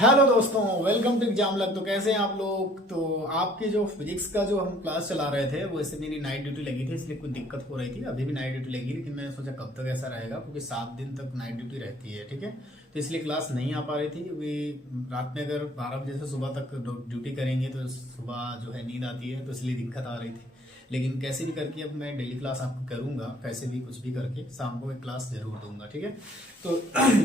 Hello दोस्तों, welcome to exam लग। तो कैसे हैं आप लोग। तो आपके जो फिजिक्स का जो हम क्लास चला रहे थे वो इससे मेरी नाइट ड्यूटी लगी थी, इसलिए कुछ दिक्कत हो रही थी। अभी भी नाइट ड्यूटी लगी, लेकिन मैंने सोचा कब तक ऐसा रहेगा, क्योंकि 7 दिन तक नाइट ड्यूटी रहती है। ठीक है, तो इसलिए क्लास नहीं आ पा रही थी, क्योंकि रात में अगर 12 बजे से सुबह तक ड्यूटी करेंगे तो सुबह जो है नींद आती है, तो इसलिए दिक्कत आ रही थी। लेकिन कैसे भी करके अब मैं डेली क्लास आपको करूंगा, कैसे भी कुछ भी करके शाम को एक क्लास जरूर दूंगा। ठीक है, तो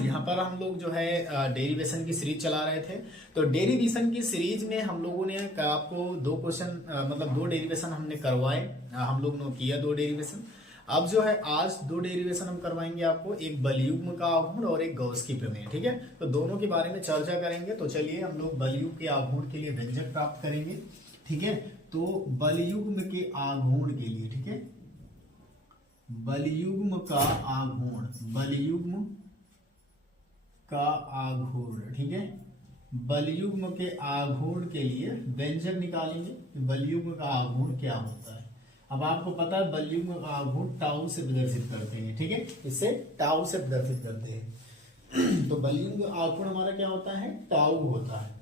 यहाँ पर हम लोग जो है डेरिवेशन की सीरीज चला रहे थे। तो डेरिवेशन की सीरीज में हम लोगों ने आपको 2 क्वेश्चन मतलब 2 डेरिवेशन हमने करवाए, हम लोग ने किया 2 डेरिवेशन। अब जो है आज 2 डेरिवेशन हम करवाएंगे आपको, एक बलयुग्म का आघूर्ण और एक गॉस की प्रमेय। ठीक है, तो दोनों के बारे में चर्चा करेंगे। तो चलिए हम लोग बलयुग्म के आघूर्ण के लिए व्यंजक प्राप्त करेंगे। ठीक है, तो बलयुग्म के आघूर्ण के लिए, ठीक है, बलयुग्म का आघूर्ण, बलयुग्म का आघूर्ण, ठीक है, बलयुग्म के आघूर्ण के लिए व्यंजक निकालेंगे कि बलयुग्म का आघूर्ण क्या होता है। अब आपको पता है बलयुग्म का आघूर्ण टाउ से प्रदर्शित करते हैं। ठीक है, इससे टाउ से प्रदर्शित करते हैं। तो बलयुग्म का आघूर्ण हमारा क्या होता है, टाउ होता है।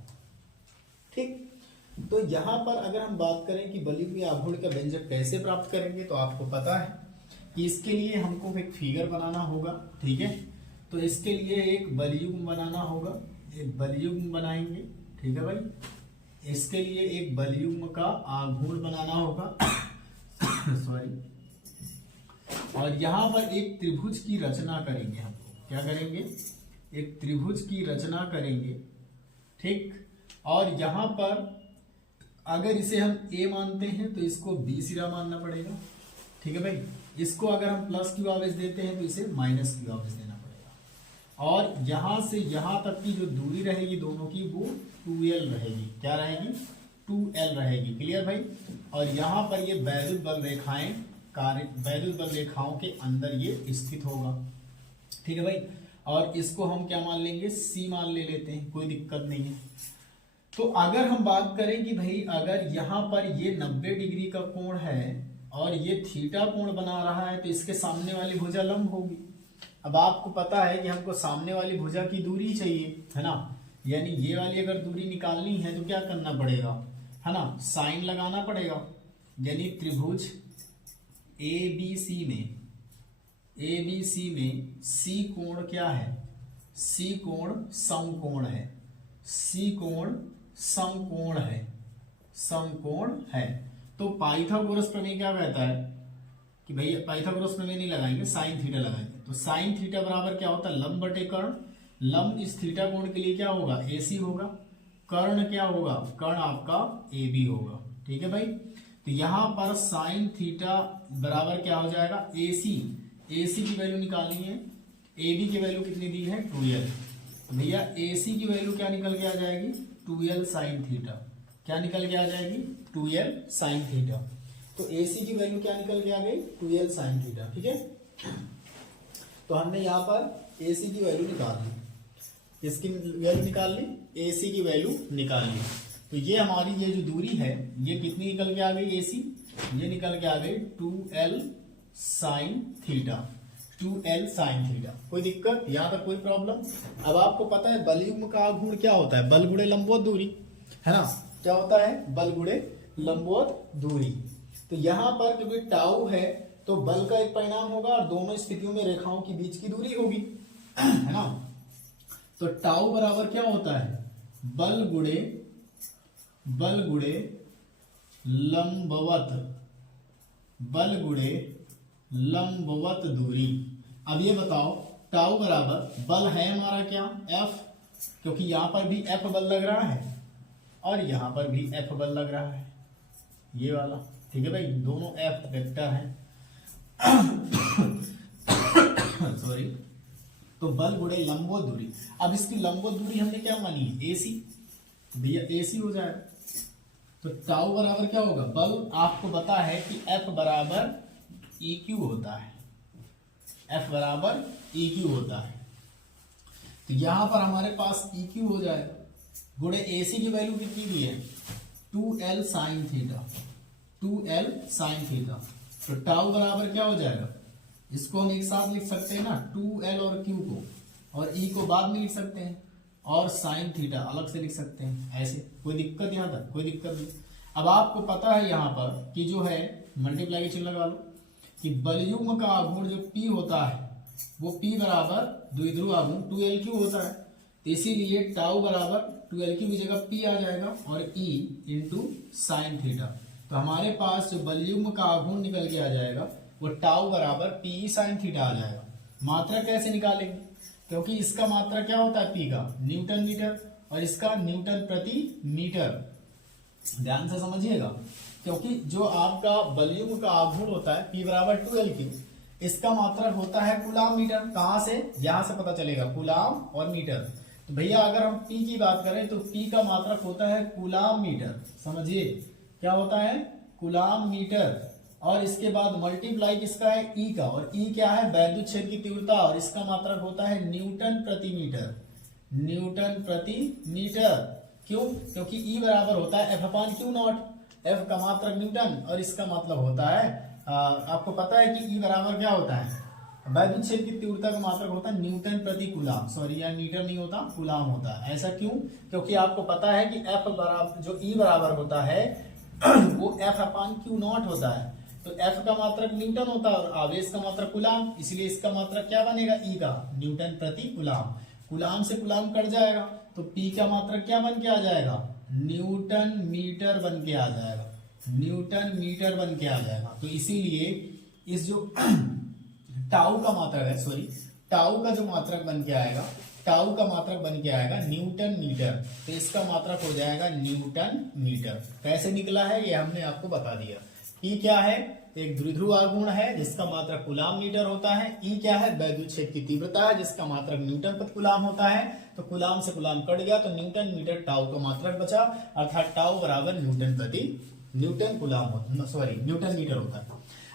ठीक, तो यहां पर अगर हम बात करें कि बलयुग्म आघूर्ण का व्यंजक कैसे प्राप्त करेंगे, तो आपको पता है कि इसके लिए हमको एक फिगर बनाना होगा। ठीक है, तो इसके लिए एक बलयुग्म बनाना होगा, एक बलयुग्म बनाएंगे। ठीक है भाई, इसके लिए एक बलयुग्म का आघूर्ण बनाना होगा सॉरी। और यहां पर एक त्रिभुज की रचना करेंगे। हम क्या करेंगे, एक त्रिभुज की रचना करेंगे। ठीक, और यहां पर अगर इसे हम a मानते हैं तो इसको b सिरा मानना पड़ेगा। ठीक है भाई, इसको अगर हम प्लस क्यू आवेश देते हैं तो इसे माइनस क्यू आवेश देना पड़ेगा। और यहां से यहां तक की जो दूरी रहेगी दोनों की, वो 2l रहेगी। क्या रहेगी, 2l रहेगी। क्लियर भाई। और यहां पर ये वैद्युत बल रेखाएं वैद्युत बल रेखाओं के अंदर ये स्थित होगा। ठीक है भाई, और इसको हम क्या मान लेंगे, c मान ले लेते हैं, कोई दिक्कत नहीं है। तो अगर हम बात करें कि भाई अगर यहां पर ये 90 डिग्री का कोण है और ये थीटा कोण बना रहा है, तो इसके सामने वाली भुजा लंब होगी। अब आपको पता है कि हमको सामने वाली भुजा की दूरी चाहिए, है ना, यानी ये वाली अगर दूरी निकालनी है तो क्या करना पड़ेगा, है ना, साइन लगाना पड़ेगा। यानी त्रिभुज ABC में C कोण क्या है, C कोण समकोण है, C कोण समकोण है, समकोण है। तो पाइथागोरस प्रमेय क्या कहता है कि भाई पाइथागोरस प्रमेय नहीं लगाएंगे, साइन थीटा लगाएंगे। तो साइन थीटा बराबर क्या होता है, लंब बटे कर्ण। लंब इस थीटा कोण के लिए क्या होगा, AC होगा। कर्ण क्या होगा, कर्ण आपका AB होगा। ठीक है भाई, तो यहां पर साइन थीटा बराबर क्या हो जाएगा, AC की वैल्यू निकालनी है। AB की वैल्यू कितनी दी है, 2l। तो भैया AC की वैल्यू क्या निकल के आ जाएगी, 2l साइन थीटा। क्या निकल के आ जाएगी, 2l साइन थीटा। तो AC की वैल्यू क्या निकल के आ गई, 2l साइन थीटा। ठीक है, तो हमने यहाँ पर AC की वैल्यू निकाल ली, इसकी वैल्यू निकाल ली, AC की वैल्यू निकाल ली। तो ये हमारी ये जो दूरी है ये कितनी निकल के आ गई, AC ये निकल के आ गई 2l sine theta, 2l sine theta. कोई दिक्कत, यहाँ तक कोई प्रॉब्लम। अब आपको पता है बलयुग्म का आघूर्ण क्या होता है, बल गुणे लंबवत दूरी, है ना, क्या होता है, बल गुणे लंबवत दूरी। तो यहाँ पर क्योंकि टाउ है तो बल का एक परिणाम होगा और दोनों स्थितियों में रेखाओं के बीच की दूरी होगी, है ना। तो टाउ बराबर क्या होता है, बल गुणे लंबवत, बल गुणे लंबवत दूरी। अब ये बताओ टाउ बराबर बल है हमारा क्या, F, क्योंकि यहां पर भी F बल लग रहा है और यहां पर भी F बल लग रहा है, ये वाला। ठीक है भाई, दोनों F वेक्टर है सॉरी। तो बल गुणे लंबवत दूरी। अब इसकी लंबवत दूरी हमने क्या मानी है, AC, भैया AC हो जाए। तो टाउ बराबर क्या होगा, बल आपको पता है कि F बराबर EQ होता है, F बराबर EQ होता है। तो यहां पर हमारे पास EQ हो जाएगा, गुणे AC की वैल्यू कितनी दी है, 2l sine theta, 2l sine theta. तो टाउ बराबर क्या हो जाएगा, इसको हम एक साथ लिख सकते हैं ना, 2l और Q को, और E को बाद में लिख सकते हैं। और साइन थीटा अलग से लिख सकते हैं ऐसे। कोई दिक्कत यहाँ तक? कोई दिक्कत नहीं। अब आपको पता है यहाँ पर कि जो है मल्टीप्लाई के चिन्ह लगा लो कि बलयुग्म का आघूर्ण जो P होता है वो P बराबर द्विध्रुव आघूर्ण 2L³ होता है, तो इसीलिए टाउ बराबर 2L³ की जगह P आ जाएगा और E इंटू साइन थीटा। तो हमारे पास जो बलयुग्म का आघूर्ण निकल के आ जाएगा वो टाउ बराबर PE साइन थीटा आ जाएगा। मात्रा कैसे निकालेंगे? क्योंकि इसका मात्रा क्या होता है P का न्यूटन मीटर और इसका न्यूटन प्रति मीटर। ध्यान से समझिएगा, क्योंकि जो आपका बलयुग्म का आघूर्ण होता है P बराबर 2L³, इसका मात्रक होता है कूलाम मीटर। कहां से? यहां से पता चलेगा, कूलाम और मीटर। तो भैया अगर हम P की बात करें तो P का मात्रक होता है कूलाम मीटर। समझिए क्या होता है? Coulomb metre. और इसके बाद मल्टीप्लाई किसका है? E का। और E क्या है? वैद्युत क्षेत्र की तीव्रता, और इसका मात्रक होता है न्यूटन प्रति मीटर। न्यूटन प्रति मीटर। क्यों? क्योंकि E बराबर होता है F/Q0। F का मात्रक न्यूटन और इसका मतलब होता है आपको पता है कि E बराबर क्या होता है? वैद्युत क्षेत्र की तीव्रता का मात्रक होता है न्यूटन प्रति कूलाम। सॉरी, यहाँ मीटर नहीं होता, कूलाम होता है। ऐसा क्यों? क्योंकि आपको पता है कि F बराबर जो E बराबर होता है वो F/Q0 होता है। तो F का मात्रक न्यूटन होता है और आवेश का मात्रक कूलाम, इसलिए इसका मात्रक क्या बनेगा? E का न्यूटन प्रति कूलाम। कूलाम से कूलाम कट जाएगा तो P का मात्रक क्या बन के आ जाएगा? न्यूटन मीटर बन के आ जाएगा। न्यूटन मीटर बन के आ जाएगा। तो इसीलिए इस जो टाउ का मात्रक है, सॉरी टाउ का जो मात्रक बन के आएगा, टाउ का मात्रक बन के आएगा न्यूटन मीटर। तो इसका मात्रक हो जाएगा न्यूटन मीटर। कैसे निकला है ये हमने आपको बता दिया। E क्या है? एक द्विध्रुव आघूर्ण है जिसका मात्रक कूलाम मीटर होता है। E क्या है? वैद्युत क्षेत्र की तीव्रता है जिसका मात्रक न्यूटन प्रति कूलाम होता है। तो कूलाम से कूलाम कट गया तो न्यूटन मीटर टाउ का मात्रक बचा, अर्थात टाउ बराबर newton coulomb sorry newton metre होता है।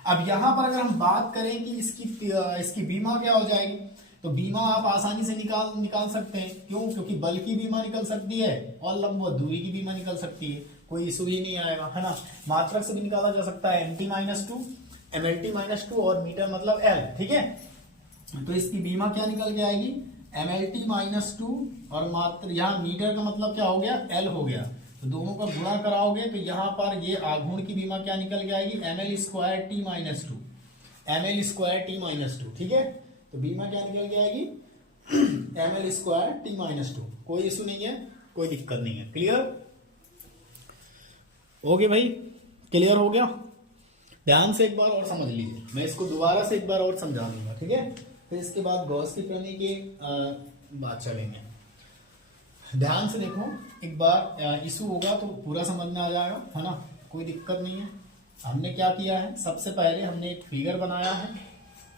अब यहाँ पर अगर हम बात करें कि इसकी बीमा क्या हो जाएगी, तो बीमा आप आसानी से निकाल सकते हैं। क्यों? क्योंकि बल की बीमा निकल सकती है और लंबवत दूरी की बीमा निकल सकती है, कोई इशू ही नहीं आएगा, है ना। मात्रक से भी निकाला जा सकता है MT-2 MLT-2 और मीटर मतलब L, ठीक है। तो इसकी बीमा क्या निकल के आएगी? MLT-2 और मात्र यहाँ मीटर का मतलब क्या हो गया? L हो गया। तो दोनों का गुणा कराओगे तो यहाँ पर ये आघूर्ण की बीमा क्या निकल के आएगी? ML²T-2 ML²T-2, ठीक है। तो बीमा क्या निकल के आएगी? ML²T-2। कोई इशू नहीं है, कोई दिक्कत नहीं है। क्लियर? ओके भाई, क्लियर हो गया? ध्यान से एक बार और समझ लीजिए, मैं इसको दोबारा से एक बार और समझा दूंगा, ठीक है। फिर इसके बाद गॉस की प्रमेय की बात चलेंगे। ध्यान से देखो, एक बार इशू होगा तो पूरा समझ में आ जाएगा, है ना, कोई दिक्कत नहीं है। हमने क्या किया है? सबसे पहले हमने एक फिगर बनाया है।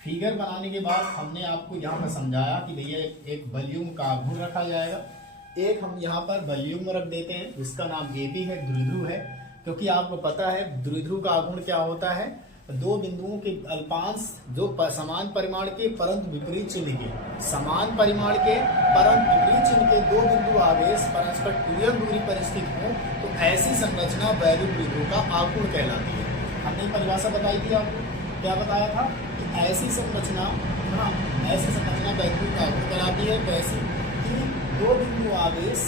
फिगर बनाने के बाद हमने आपको यहाँ पर समझाया कि भैया एक बलयुग्म का आघूर्ण रखा जाएगा, एक हम यहाँ पर बलयुग्म रख देते हैं जिसका नाम AP है, द्विध्रुव है। क्योंकि आपको पता है द्विध्रुव का आघूर्ण क्या होता है? दो बिंदुओं के अल्पांश जो समान परिमाण के परंतु विपरीत चिन्ह के, समान परिमाण के परंतु विपरीत चिन्ह के दो बिंदु आवेश परस्पर तुल्य दूरी पर स्थित हो तो ऐसी संरचना वैद्युत द्विध्रुव का आघूर्ण कहलाती है। हमने परिभाषा बताई थी आपको, क्या बताया था? कि ऐसी संरचना, हाँ, ऐसी संरचना वैद्युत का आघूर्ण कहलाती है। कैसी? कि दो बिंदु आवेश,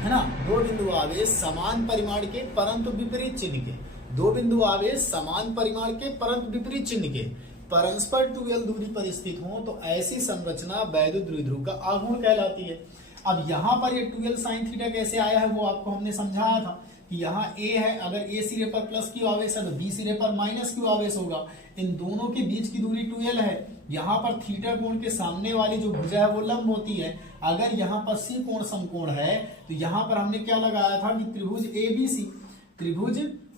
है ना, दो बिंदु आवेश समान परिमाण के परंतु विपरीत चिन्ह के, दो बिंदु आवेश समान परिमाण के परंतु विपरीत चिन्ह के परस्पर 2L दूरी पर स्थित हो तो ऐसी संरचना वैद्युत द्विध्रुव का आघूर्ण कहलाती है। अब यहाँ पर ये 2L साइन थीटा कैसे आया है वो आपको हमने समझाया था कि यहाँ A है, अगर A सिरे पर प्लस Q आवेश है तो B सिरे पर माइनस Q आवेश होगा। इन दोनों के बीच की दूरी 2L है। यहाँ पर थीटा कोण के सामने वाली जो भुजा है वो लंब होती है। अगर यहाँ पर C कोण समकोण है तो यहाँ पर हमने क्या लगाया था कि त्रिभुज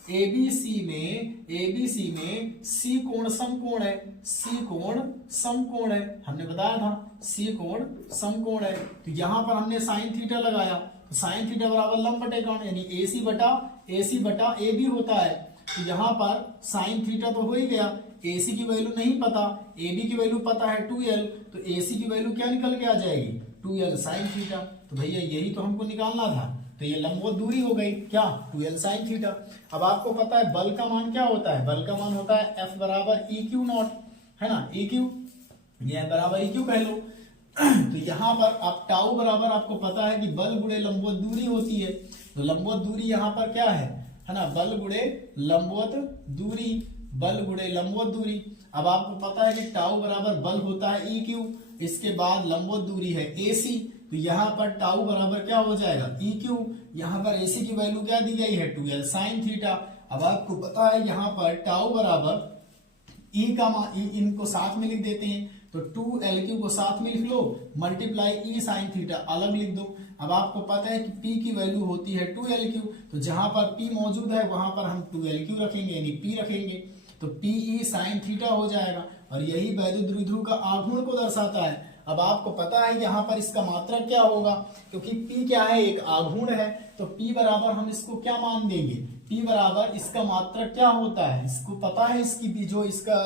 ABC में C कोण समकोण है, C कोण समकोण है, हमने बताया था C कोण समकोण है। तो यहाँ पर हमने साइन थीटा लगाया, तो साइन थीटा बराबर लंब बटे कोण यानी AC बटा AB होता है। तो यहाँ पर साइन थीटा तो हो ही गया, AC की वैल्यू नहीं पता, AB की वैल्यू पता है 2L, तो AC की वैल्यू क्या निकल के आ जाएगी? 2L sine theta. तो भैया यही तो हमको निकालना था, तो ये लंबवत दूरी हो गई क्या? 2L sine theta. अब आपको पता है बल का मान क्या होता है? बल का मान होता है F बराबर EQ0, है ना, EQ, ये बराबर EQ कह लो। तो यहाँ पर आप टाउ बराबर आपको पता है कि बल गुणे लंबवत दूरी होती है, तो लंबवत दूरी यहाँ पर क्या है ना, बल गुणे लंबवत दूरी, बल गुणे लंबवत दूरी। अब आपको पता है कि टाउ बराबर बल होता है ई क्यू, इसके बाद लंबवत दूरी है AC, तो यहाँ पर टाउ बराबर क्या हो जाएगा ई क्यू, यहाँ पर AC की वैल्यू क्या दी गई है 2L साइन थीटा। अब आपको पता है यहाँ पर टाउ बराबर ई का इनको साथ में लिख देते हैं, तो 2L को साथ में लिख लो, मल्टीप्लाई ई साइन थीटा अलग लिख दो। अब आपको पता है कि P की वैल्यू होती है 2L, तो जहां पर P मौजूद है वहां पर हम 2L रखेंगे यानी P रखेंगे, तो PE साइन थीटा हो जाएगा, और यही वैद्युत द्विध्रुव का आघूर्ण को दर्शाता है। अब आपको पता है यहाँ पर इसका मात्रक क्या होगा, क्योंकि P क्या है, एक आघूर्ण है, तो P बराबर हम इसको क्या मान देंगे, P बराबर इसका मात्रक क्या होता है, इसको पता है, इसकी जो इसका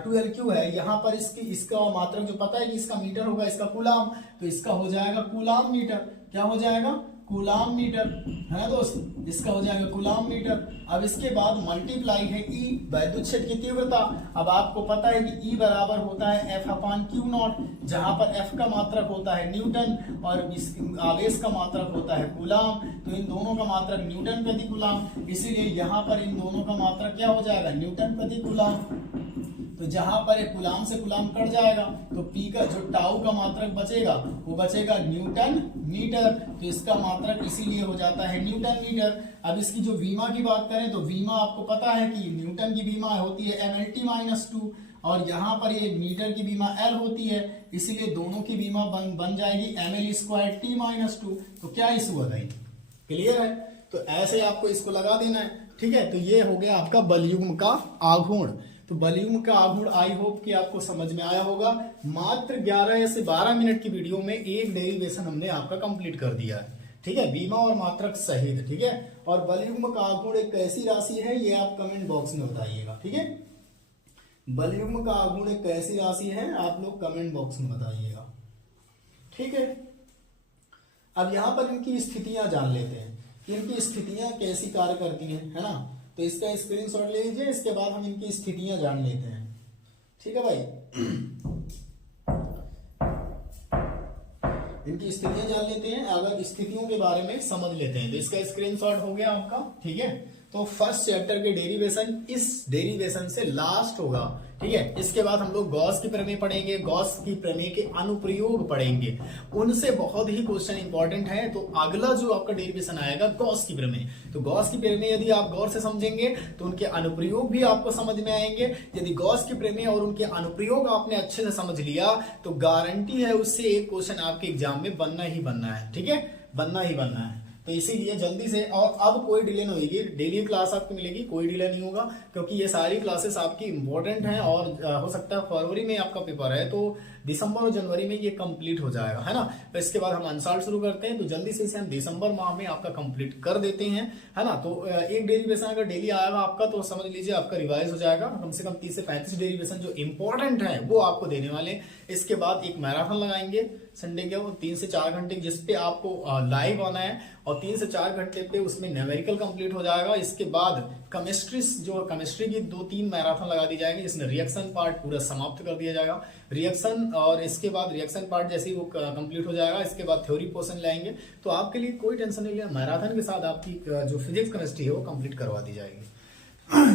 2L है यहाँ पर इसका मात्रक जो पता है कि इसका मीटर होगा, इसका कूलाम, तो इसका हो जाएगा कूलाम मीटर। क्या हो जाएगा, कूलाम मीटर, है ना दोस्त, इसका हो जाएगा कूलाम मीटर। अब इसके बाद मल्टीप्लाई है ई वैद्युत क्षेत्र की तीव्रता। अब आपको पता है कि ई बराबर होता है F/Q0, जहां पर F का मात्रक होता है न्यूटन और इस आवेश का मात्रक होता है कूलाम, तो इन दोनों का मात्रक न्यूटन प्रति कूलाम, इसीलिए यहाँ पर इन दोनों का मात्रक क्या हो जाएगा, न्यूटन प्रति कूलाम। तो जहां पर एक कूलाम से कूलाम कट जाएगा तो P का जो टाउ का मात्रक बचेगा वो बचेगा न्यूटन मीटर, तो इसका मात्रक इसीलिए हो जाता है न्यूटन मीटर। अब इसकी जो वीमा की बात करें तो वीमा आपको पता है कि न्यूटन की वीमा होती है mLt-2, और यहाँ पर ये मीटर की वीमा L होती है, इसीलिए दोनों की वीमा बन जाएगी mL²t-2। तो क्या इशू है भाई, क्लियर है, तो ऐसे आपको इसको लगा देना है, ठीक है। तो ये हो गया आपका बलयुग्म का आघूर्ण। तो बलयुग्म का आघूर्ण आई होप कि आपको समझ में आया होगा। मात्र 11 से 12 मिनट की वीडियो में एक डेरिवेशन हमने आपका कंप्लीट कर दिया है, ठीक है, बीमा और मात्रक सहित, ठीक है। और बलयुग्म का आघूर्ण एक कैसी राशि है ये आप कमेंट बॉक्स में बताइएगा, ठीक है। बलयुग्म का आघूर्ण एक कैसी राशि है आप लोग कमेंट बॉक्स में बताइएगा, ठीक है। अब यहाँ पर इनकी स्थितियां जान लेते हैं, इनकी स्थितियां कैसी कार्य करती हैं, है ना। तो इसका स्क्रीनशॉट ले लीजिए, इसके बाद हम इनकी स्थितियां जान लेते हैं, ठीक है भाई। इनकी स्थितियां जान लेते हैं, अगर स्थितियों के बारे में समझ लेते हैं। तो इसका स्क्रीनशॉट हो गया आपका, ठीक है। तो फर्स्ट चैप्टर के डेरिवेशन इस डेरिवेशन से लास्ट होगा, ठीक है। इसके बाद हम लोग गॉस की प्रमेय पढ़ेंगे, गॉस की प्रमेय के अनुप्रयोग पढ़ेंगे, उनसे बहुत ही क्वेश्चन इंपॉर्टेंट है। तो अगला जो आपका डेरिवेशन आएगा गॉस की प्रमेय, तो गॉस की प्रमेय यदि आप गौर से समझेंगे तो उनके अनुप्रयोग भी आपको समझ में आएंगे। यदि गॉस की प्रमेय और उनके अनुप्रयोग आपने अच्छे से समझ लिया तो गारंटी है उससे एक क्वेश्चन आपके एग्जाम में बनना ही बनना है, ठीक है, बनना ही बनना है। तो इसीलिए जल्दी से, और अब कोई डिले नहीं होगी, डेली क्लास आपको मिलेगी, कोई डिले नहीं होगा, क्योंकि ये सारी क्लासेस आपकी इंपॉर्टेंट हैं, और हो सकता है फरवरी में आपका पेपर है तो दिसंबर और जनवरी में ये कंप्लीट हो जाएगा, है ना। तो इसके बाद हम अनसाल्ट शुरू करते हैं, तो जल्दी से इसे हम दिसंबर माह में आपका कंप्लीट कर देते हैं, है ना। तो एक डेरिवेशन अगर डेली आएगा आपका तो समझ लीजिए आपका रिवाइज हो जाएगा, कम से कम 30 से 35 डेरिवेशन जो इंपॉर्टेंट है वो आपको देने वाले। इसके बाद एक मैराथन लगाएंगे संडे के, वो 3 से 4 घंटे जिसपे आपको लाइव आना है, और 3 से 4 घंटे पे उसमें न्यूमेरिकल कंप्लीट हो जाएगा। इसके बाद केमिस्ट्री की 2-3 मैराथन लगा दी जाएगी, जिसमें रिएक्शन पार्ट पूरा समाप्त कर दिया जाएगा, रिएक्शन, और इसके बाद रिएक्शन पार्ट जैसे ही वो कंप्लीट हो जाएगा इसके बाद थ्योरी पोर्शन लाएंगे। तो आपके लिए कोई टेंशन नहीं है, मैराथन के साथ आपकी जो फिजिक्स केमिस्ट्री है वो कंप्लीट करवा दी जाएगी।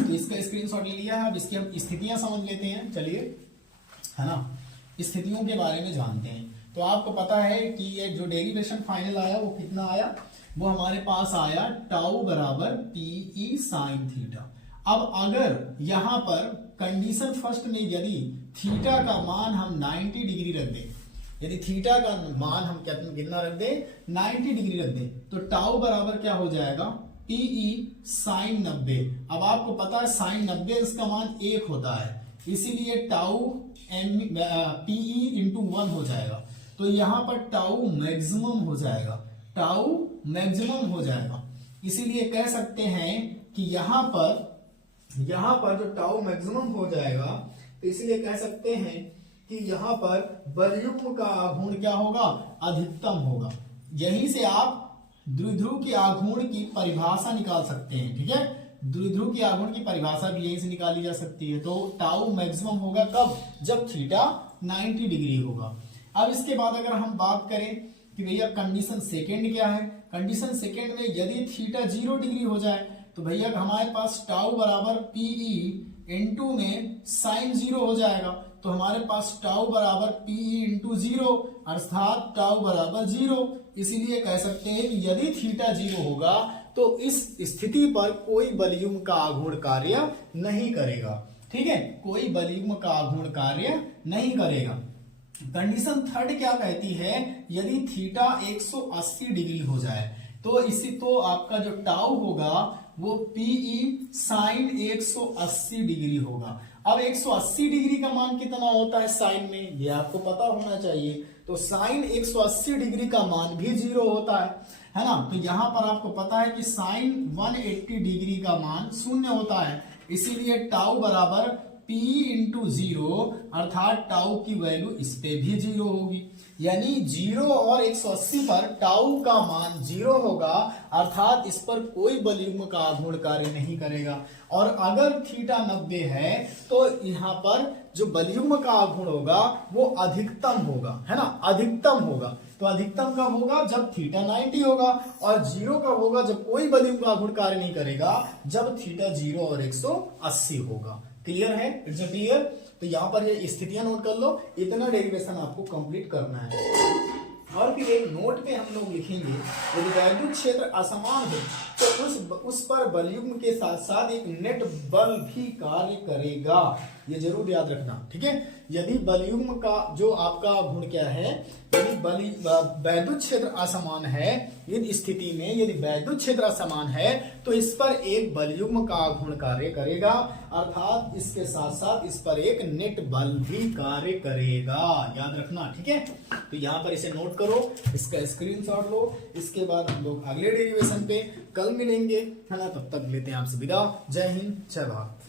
तो इसका स्क्रीनशॉट ले लिया है। अब इसकी हम स्थितियां समझ लेते हैं, चलिए, है ना, स्थितियों के बारे में जानते हैं। तो आपको पता है कि ये जो डेरिवेशन फाइनल आया वो कितना आया, वो हमारे पास आया टाउ बराबर PE साइन थीटा। अब अगर यहां पर कंडीशन फर्स्ट में यदि थीटा का मान हम 90 डिग्री रख दें, यदि थीटा का मान हम कितना रख दें, 90 डिग्री रख दें, तो टाउ बराबर क्या हो जाएगा, PE साइन 90। अब आपको पता है साइन 90 इसका मान 1 होता है, इसीलिए टाउ PE इंटू 1 हो जाएगा। तो यहां पर टाउ मैक्सिमम हो जाएगा, टाउ मैक्सिमम हो जाएगा, इसीलिए कह सकते हैं कि यहां पर जो टाउ मैक्सिमम हो जाएगा, तो इसलिए कह सकते हैं कि यहां पर बलयुग्म का आघूर्ण क्या होगा, अधिकतम होगा। यहीं से आप द्विध्रुव के आघूर्ण की परिभाषा निकाल सकते हैं, ठीक है, द्विध्रुव के आघूर्ण की परिभाषा भी यहीं से निकाली जा सकती है। तो टाउ मैक्सिमम होगा कब, जब थीटा 90 डिग्री होगा। अब इसके बाद अगर हम बात करें कि भैया कंडीशन सेकेंड क्या है, कंडीशन सेकेंड में यदि थीटा 0 डिग्री हो जाए तो भैया हमारे पास टाउ बराबर पीई इंटू में साइन 0 हो जाएगा, तो हमारे पास टाउ बराबर पीई इंटू 0 अर्थात टाउ बराबर 0। इसीलिए कह सकते हैं कि यदि थीटा 0 होगा तो इस स्थिति पर कोई बलयुग्म का आघूर्ण कार्य नहीं करेगा। ठीक है, कोई बलयुग्म का आघूर्ण कार्य नहीं करेगा। कंडीशन थर्ड क्या कहती है, यदि थीटा 180 डिग्री हो जाए तो इसी तो आपका जो टाउ होगा वो पीई साइन 180 डिग्री होगा। अब 180 डिग्री का मान कितना होता है साइन में, ये आपको पता होना चाहिए। तो साइन 180 डिग्री का मान भी 0 होता है ना। तो यहां पर आपको पता है कि साइन 180 डिग्री का मान 0 होता है, इसीलिए टाउ बराबर P इंटू 0 अर्थात टाउ की वैल्यू इस पे भी 0 होगी। यानी 0 और 180 पर टाउ का मान 0 होगा, अर्थात इस पर कोई बलयुग्म का आघूर्ण कार्य नहीं करेगा। और अगर थीटा 90 है तो यहाँ पर जो बलयुग्म का आघूर्ण होगा वो अधिकतम होगा, है ना, अधिकतम होगा। तो अधिकतम कब होगा, जब थीटा 90 होगा, और 0 कब होगा, जब कोई बलयुग्म का आघूर्ण कार्य नहीं करेगा, जब थीटा 0 और 180 होगा। क्लियर है, इट्स क्लियर। तो यहाँ पर ये स्थितियां नोट कर लो, इतना डेरिवेशन आपको कंप्लीट करना है। और फिर एक नोट पे हम लोग लिखेंगे यदि वैद्युत क्षेत्र असमान हो तो उस पर बलयुग्म के साथ साथ एक नेट बल भी कार्य करेगा, ये जरूर याद रखना। ठीक है, यदि बलयुग्म का जो आपका गुण क्या है, यदि वैद्युत क्षेत्र असमान है, इस स्थिति में यदि वैद्युत क्षेत्र असमान है तो इस पर एक बलयुग्म का आघूर्ण कार्य करेगा, अर्थात इसके साथ साथ इस पर एक नेट बल भी कार्य करेगा, याद रखना। ठीक है, तो यहाँ पर इसे नोट करो, इसका स्क्रीनशॉट लो। इसके बाद हम लोग अगले डेरिवेशन पे कल मिलेंगे, है ना। तब तक लेते हैं आपसे विदा। जय हिंद, जय भारत।